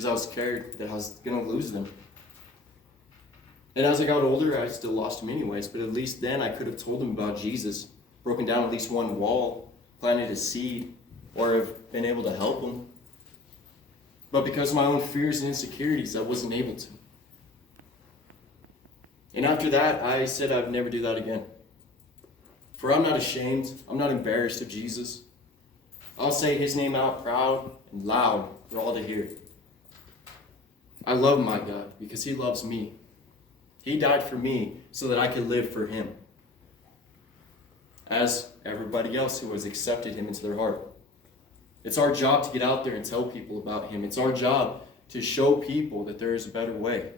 because I was scared that I was going to lose them. And as I got older, I still lost them anyways, but at least then I could have told them about Jesus, broken down at least one wall, planted a seed, or have been able to help them. But because of my own fears and insecurities, I wasn't able to. And after that, I said I'd never do that again. For I'm not ashamed, I'm not embarrassed of Jesus. I'll say his name out proud and loud for all to hear. I love my God because he loves me. He died for me so that I could live for him, as everybody else who has accepted him into their heart. It's our job to get out there and tell people about him. It's our job to show people that there is a better way.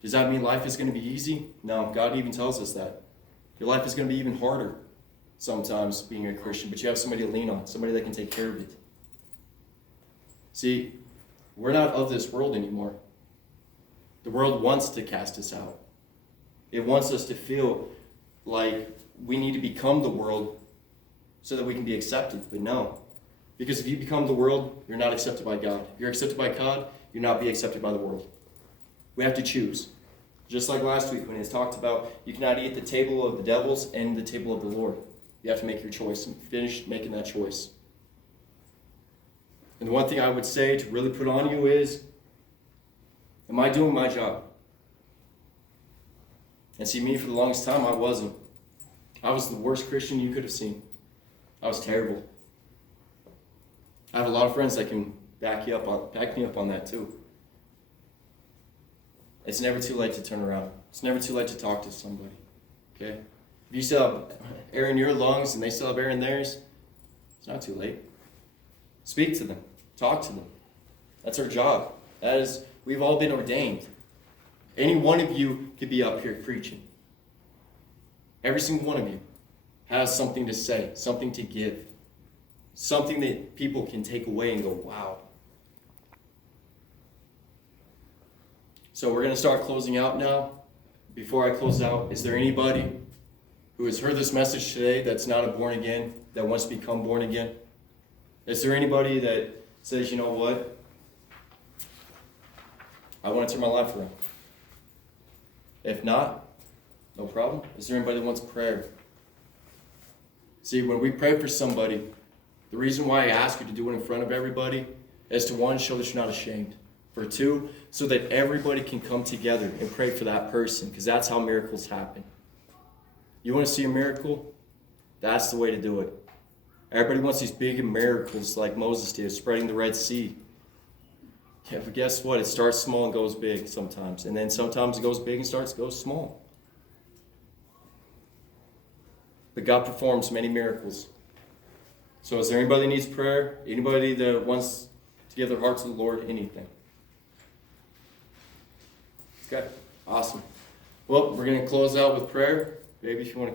Does that mean life is going to be easy? No, God even tells us that. Your life is going to be even harder sometimes being a Christian, but you have somebody to lean on, somebody that can take care of it. See, we're not of this world anymore. The world wants to cast us out. It wants us to feel like we need to become the world so that we can be accepted, but no. Because if you become the world, you're not accepted by God. If you're accepted by God, you'll not be accepted by the world. We have to choose. Just like last week when it talked about you cannot eat at the table of the devils and the table of the Lord. You have to make your choice and finish making that choice. And the one thing I would say to really put on you is, am I doing my job? And see, me for the longest time, I wasn't. I was the worst Christian you could have seen. I was terrible. I have a lot of friends that can back me up on that too. It's never too late to turn around. It's never too late to talk to somebody. Okay? If you still have air in your lungs and they still have air in theirs, it's not too late. Speak to them. Talk to them. That's our job. We've all been ordained. Any one of you could be up here preaching. Every single one of you has something to say, something to give, something that people can take away and go, wow. So we're going to start closing out now. Before I close out, is there anybody who has heard this message today that's not a born again, that wants to become born again? Is there anybody that says, you know what? I want to turn my life around. If not, no problem. Is there anybody that wants prayer? See, when we pray for somebody, the reason why I ask you to do it in front of everybody is to, one, show that you're not ashamed. For two, so that everybody can come together and pray for that person, because that's how miracles happen. You want to see a miracle? That's the way to do it. Everybody wants these big miracles like Moses did, spreading the Red Sea. Yeah, but guess what? It starts small and goes big sometimes. And then sometimes it goes big and goes small. But God performs many miracles. So is there anybody that needs prayer? Anybody that wants to give their heart to the Lord? Anything? Okay, awesome. Well, we're going to close out with prayer. Baby, if you want to